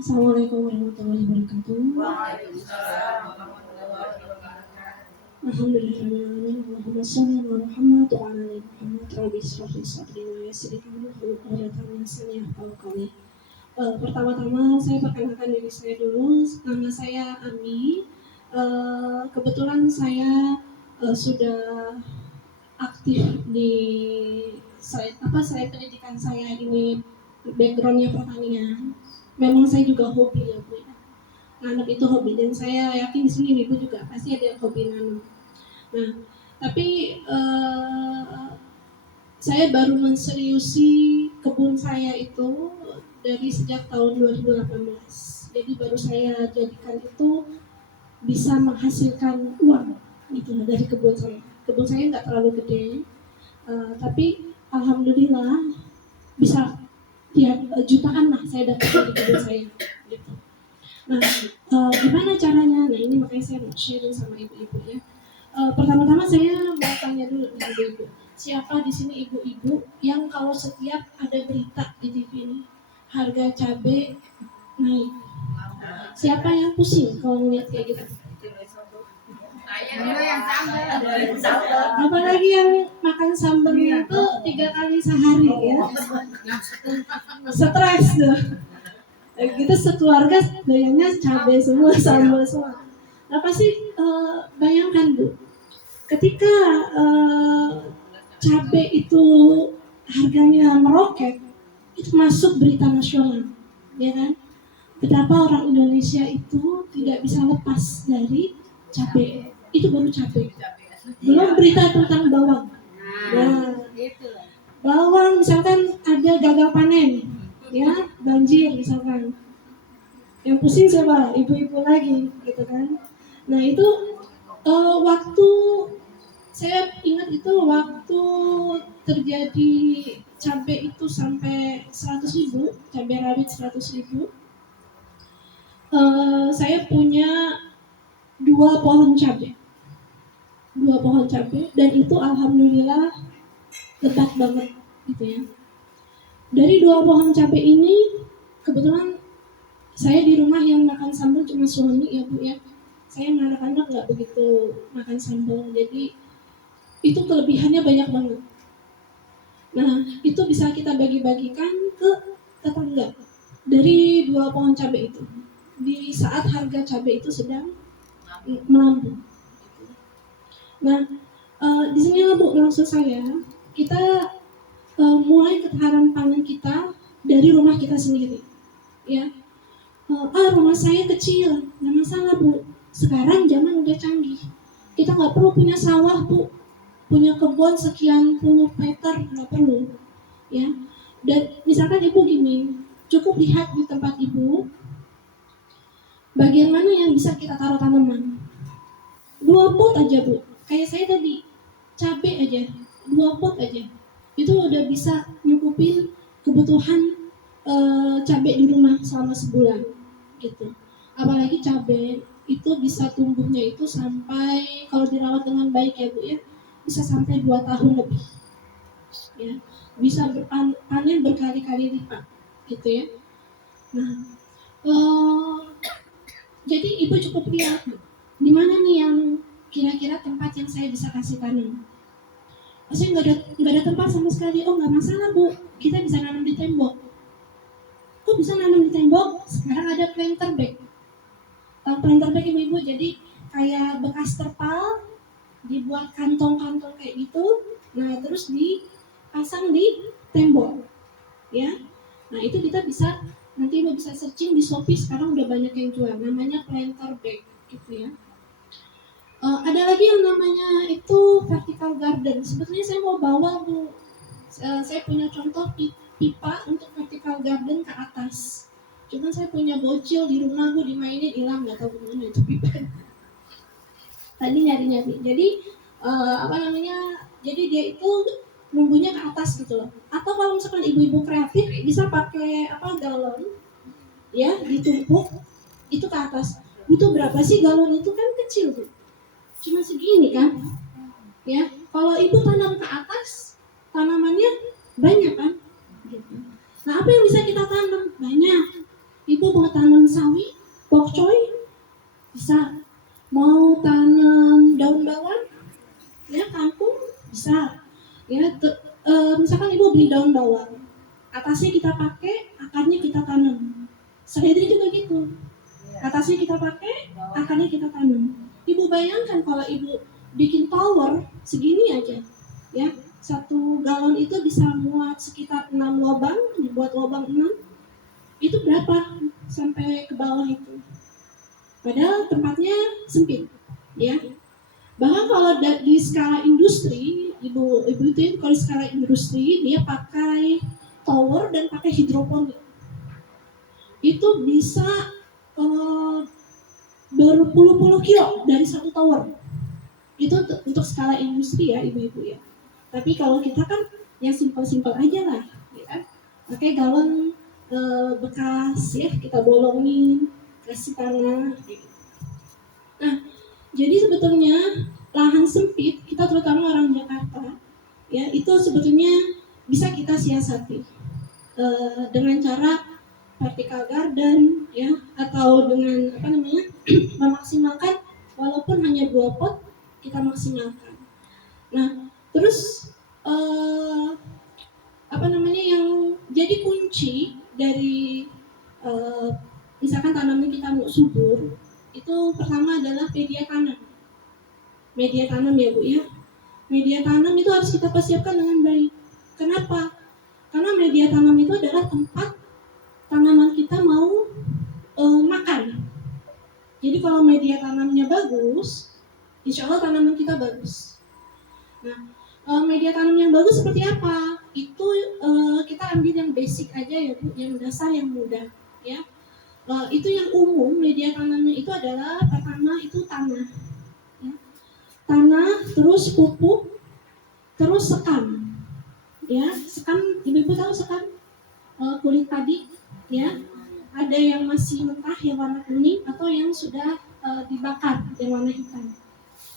Assalamualaikum warahmatullahi wabarakatuh. Waalaikumsalam warahmatullahi wabarakatuh. Alhamdulillahirrahmanirrahim. Allahumma shalli ala Muhammad wa ala ali Muhammad. Rabbi shrah li sadri wa yassir li amri wahlul 'uqdatam min lisani yafqahu qawli. Pertama-tama saya perkenalkan diri saya dulu. Nama saya Ami. Kebetulan saya sudah aktif di saya pendidikan saya ini backgroundnya pertanian. Memang saya juga hobi ya Bu ya. Nanam itu hobi dan saya yakin di sini Ibu juga pasti ada yang hobi nanam. Nah, tapi saya baru menseriusi kebun saya itu dari sejak tahun 2018. Jadi baru saya jadikan itu bisa menghasilkan uang gitu dari kebun saya. Kebun saya nggak terlalu gede, tapi alhamdulillah bisa ya jutaan lah saya dapat dari kebun saya. Gitu. Nah, gimana caranya? Nah ini makanya saya mau sharing sama ibu-ibu ya. Pertama-tama saya mau tanya dulu nih ibu-ibu. Siapa di sini ibu-ibu yang kalau setiap ada berita di TV ini harga cabai naik? Siapa yang pusing kalau ngeliat kayak gitu? Saya yang sambal. Apalagi yang makan sambal itu 3 kali sehari ya. Stres tuh. Kita sekeluarga bayangnya cabai semua, sambal semua. Apa sih bayangkan Bu, ketika cabai itu harganya meroket, itu masuk berita nasional, ya kan? Betapa orang Indonesia itu tidak bisa lepas dari cabai. Itu baru cabai. Belum berita tentang bawang. Nah, bawang misalkan ada gagal panen, ya banjir misalkan. Yang pusing siapa? Ibu-ibu lagi, gitu kan? Nah itu waktu saya ingat itu waktu terjadi cabai itu sampai 100.000, cabai rawit 100.000. Saya punya 2 pohon cabai, dan itu alhamdulillah lebat banget, gitu ya. Dari 2 pohon cabai ini, kebetulan saya di rumah yang makan sambal cuma suami ya Bu ya. Saya sama anak-anak nggak begitu makan sambal, jadi itu kelebihannya banyak banget. Nah, itu bisa kita bagi-bagikan ke tetangga dari 2 pohon cabai itu. Di saat harga cabai itu sedang melambung. Nah, di sini Bu maksud saya, kita mulai ketahanan pangan kita dari rumah kita sendiri, ya. Rumah saya kecil, nggak masalah Bu. Sekarang zaman udah canggih. Kita nggak perlu punya sawah Bu, punya kebun sekian puluh meter nggak perlu, ya. Dan misalkan Ibu gini, cukup lihat di tempat Ibu, bagian mana yang bisa kita taruh tanaman. 2 pot aja Bu, kayak saya tadi, cabai aja, 2 pot aja, itu udah bisa nyukupin kebutuhan cabai di rumah selama sebulan, gitu. Apalagi cabai itu bisa tumbuhnya itu sampai kalau dirawat dengan baik ya Bu ya, bisa sampai 2 tahun lebih, ya. Bisa panen berkali-kali lipat, gitu ya. Nah, jadi Ibu cukup lihat di mana nih yang kira-kira tempat yang saya bisa kasih tanam. Saya nggak ada tempat sama sekali. Oh nggak masalah Bu, kita bisa nanam di tembok. Kok bisa nanam di tembok? Sekarang ada planter bag. Planter bag Ibu, jadi kayak bekas terpal, dibuat kantong-kantong kayak gitu. Nah terus dipasang di tembok, ya. Nah itu kita bisa, nanti Ibu bisa searching di Shopee, sekarang udah banyak yang jual, namanya planter bag, gitu ya. Ada lagi yang namanya itu vertical garden. Sebetulnya saya mau bawa Bu, saya punya contoh pipa untuk vertical garden ke atas. Cuma saya punya bocil di rumah Bu, dimainin hilang, nggak tahu kemana itu pipa. Tadi nyari-nyari. Jadi jadi dia itu numbuhnya ke atas gitu loh. Atau kalau misalkan ibu-ibu kreatif bisa pakai galon, ya ditumpuk itu ke atas. Butuh berapa sih galon itu, kan kecil Bu, cuma segini kan, ya. Kalau ibu tanam ke atas, tanamannya banyak kan, gitu. Nah apa yang bisa kita tanam? Banyak. Ibu ibu mau tanam sawi, pokcoy, bisa. Mau tanam daun bawang, ya kangkung, bisa. Ya, misalkan ibu beli daun bawang, atasnya kita pakai, akarnya kita tanam. Seledri juga gitu. Atasnya kita pakai, akarnya kita tanam. Ibu bayangkan kalau ibu bikin tower segini aja, ya, 1 galon itu bisa muat sekitar 6 lubang, dibuat lubang 6, itu berapa sampai ke bawah itu? Padahal tempatnya sempit, ya. Bahkan kalau di skala industri, ibu itu kalau di skala industri dia pakai tower dan pakai hidroponik. Itu bisa berpuluh-puluh kilo dari 1 tower. Itu untuk skala industri ya ibu-ibu ya. Tapi kalau kita kan yang simpel-simpel aja lah, ya. Pakai galon bekas ya, kita bolongin, kasih tanah. Nah, jadi sebetulnya lahan sempit kita terutama orang Jakarta ya itu sebetulnya bisa kita siasati dengan cara vertical garden ya atau dengan memaksimalkan walaupun hanya 2 pot kita maksimalkan. Nah, terus yang jadi kunci dari misalkan tanaman kita mau subur itu pertama adalah media tanam. Media tanam ya Bu ya. Media tanam itu harus kita persiapkan dengan baik. Kenapa? Karena media tanam itu adalah tempat tanaman kita mau makan. Jadi kalau media tanamnya bagus, insya Allah tanaman kita bagus. Nah, media tanam yang bagus seperti apa? Itu kita ambil yang basic aja ya Bu, yang dasar yang mudah ya. Itu yang umum media tanamnya itu adalah pertama itu tanah. Ya. Tanah, terus pupuk, terus sekam. Ya, sekam ibu-ibu tahu sekam kulit padi ya. Ada yang masih mentah yang warna kuning atau yang sudah dibakar yang warna hitam.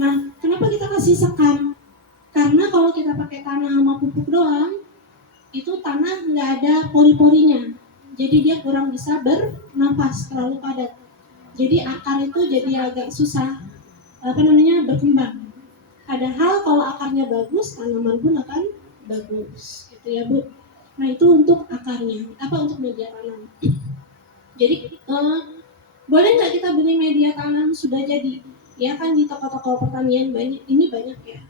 Nah, kenapa kita kasih sekam? Karena kalau kita pakai tanah sama pupuk doang, itu tanah nggak ada pori-porinya. Jadi dia kurang bisa bernapas, terlalu padat. Jadi akar itu jadi agak susah berkembang. Padahal kalau akarnya bagus, tanaman pun akan bagus, gitu ya Bu. Nah itu untuk akarnya, untuk media tanam. Jadi boleh nggak kita beli media tanam sudah jadi? Ya kan di toko-toko pertanian banyak ya.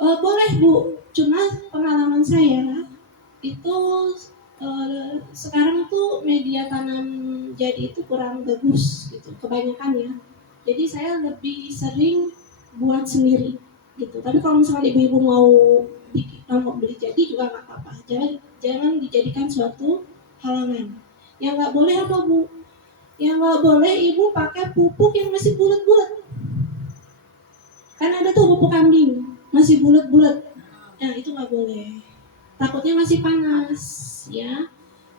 Boleh Bu, cuma pengalaman saya itu sekarang tuh media tanam jadi itu kurang bagus gitu kebanyakan ya. Jadi saya lebih sering buat sendiri gitu. Tapi kalau misalnya ibu-ibu mau beli jadi juga nggak apa-apa. Jangan dijadikan suatu halangan. Yang nggak boleh apa Bu? Yang nggak boleh ibu pakai pupuk yang masih bulat-bulat. Kan ada tuh pupuk kambing masih bulat-bulat. Nah itu nggak boleh. Takutnya masih panas ya.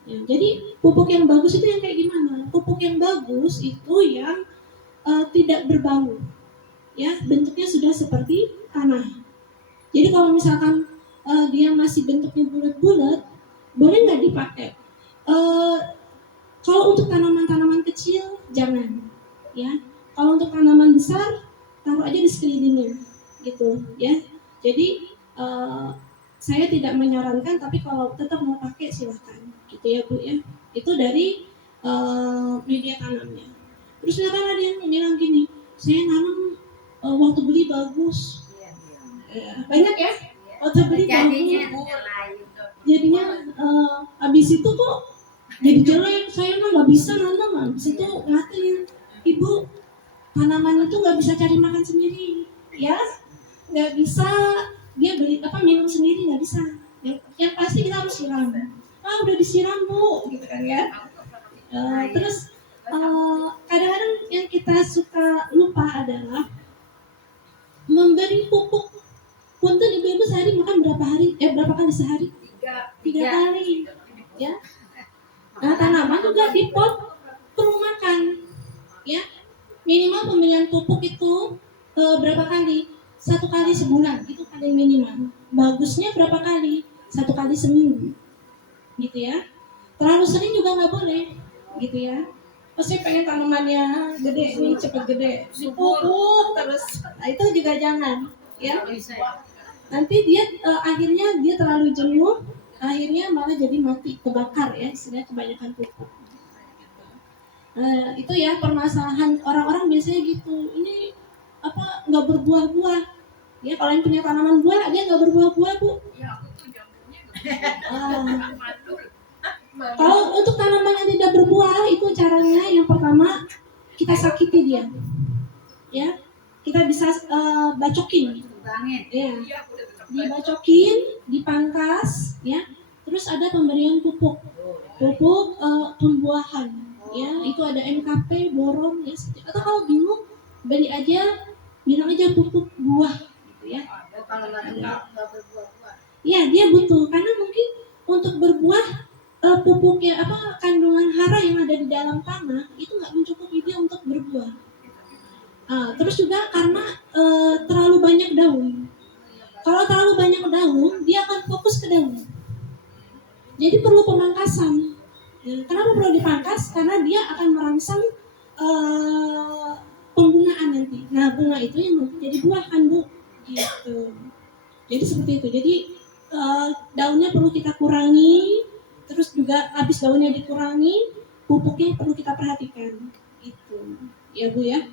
Jadi pupuk yang bagus itu yang kayak gimana? Pupuk yang bagus itu yang tidak berbau, ya bentuknya sudah seperti tanah. Jadi kalau misalkan dia masih bentuknya bulat-bulat, boleh nggak dipakai? Kalau untuk tanaman-tanaman kecil jangan, ya. Kalau untuk tanaman besar taruh aja di sekelilingnya, gitu, ya. Jadi saya tidak menyarankan, tapi kalau tetap mau pakai silahkan, gitu ya Bu ya. Itu dari media tanamnya. Terus kan ada yang bilang gini, saya nanam waktu beli bagus. Banyak ya, waktu beli bagus. Jadinya habis itu kok jadi jelek, saya mah nggak bisa nanam. Habis itu ngatain, Ibu tanaman itu nggak bisa cari makan sendiri, ya, nggak bisa. Dia beli minum sendiri nggak bisa. Yang pasti kita harus siram. Udah disiram Bu, gitu kan ya. Terus kadang-kadang yang kita suka lupa adalah memberi pupuk. Punten ibu-ibu sehari makan berapa kali sehari? 3 kali. Ya. Nah tanaman juga di pot perlu makan. Ya. Minimal pemberian pupuk itu berapa kali? 1 kali sebulan, itu paling minimal. Bagusnya berapa kali? 1 kali seminggu, gitu ya. Terlalu sering juga nggak boleh. gitu ya. Pasti pengen tanamannya gede nih, cepet gede, dipupuk terus. Nah, itu juga jangan, ya. Nanti dia akhirnya dia terlalu jenuh, akhirnya malah jadi mati, kebakar ya, istilahnya kebanyakan pupuk. Itu ya permasalahan orang-orang biasanya gitu. Ini apa nggak berbuah-buah? Ya kalau yang punya tanaman buah dia nggak berbuah-buah bu. Ah, kalau untuk tanaman yang tidak berbuah itu caranya yang pertama kita sakiti dia, ya kita bisa bacokin, ya dibacokin, dipangkas, ya terus ada pemberian pupuk pembuahan, ya itu ada NKP, boron, ya atau kalau bingung beli aja, bilang aja pupuk buah, gitu ya. Kalau nggak berbuah-buah. Ya dia butuh karena mungkin untuk berbuah pupuknya apa kandungan hara yang ada di dalam tanah itu nggak mencukupi dia untuk berbuah. Terus juga karena terlalu banyak daun. Kalau terlalu banyak daun dia akan fokus ke daun. Jadi perlu pemangkasan. Kenapa perlu dipangkas? Karena dia akan merangsang pembungaan nanti. Nah bunga itu yang nanti jadi buah kan bu. Gitu. Jadi seperti itu. Jadi daunnya perlu kita kurangi, terus juga habis daunnya dikurangi, pupuknya perlu kita perhatikan. Gitu. Ya bu ya.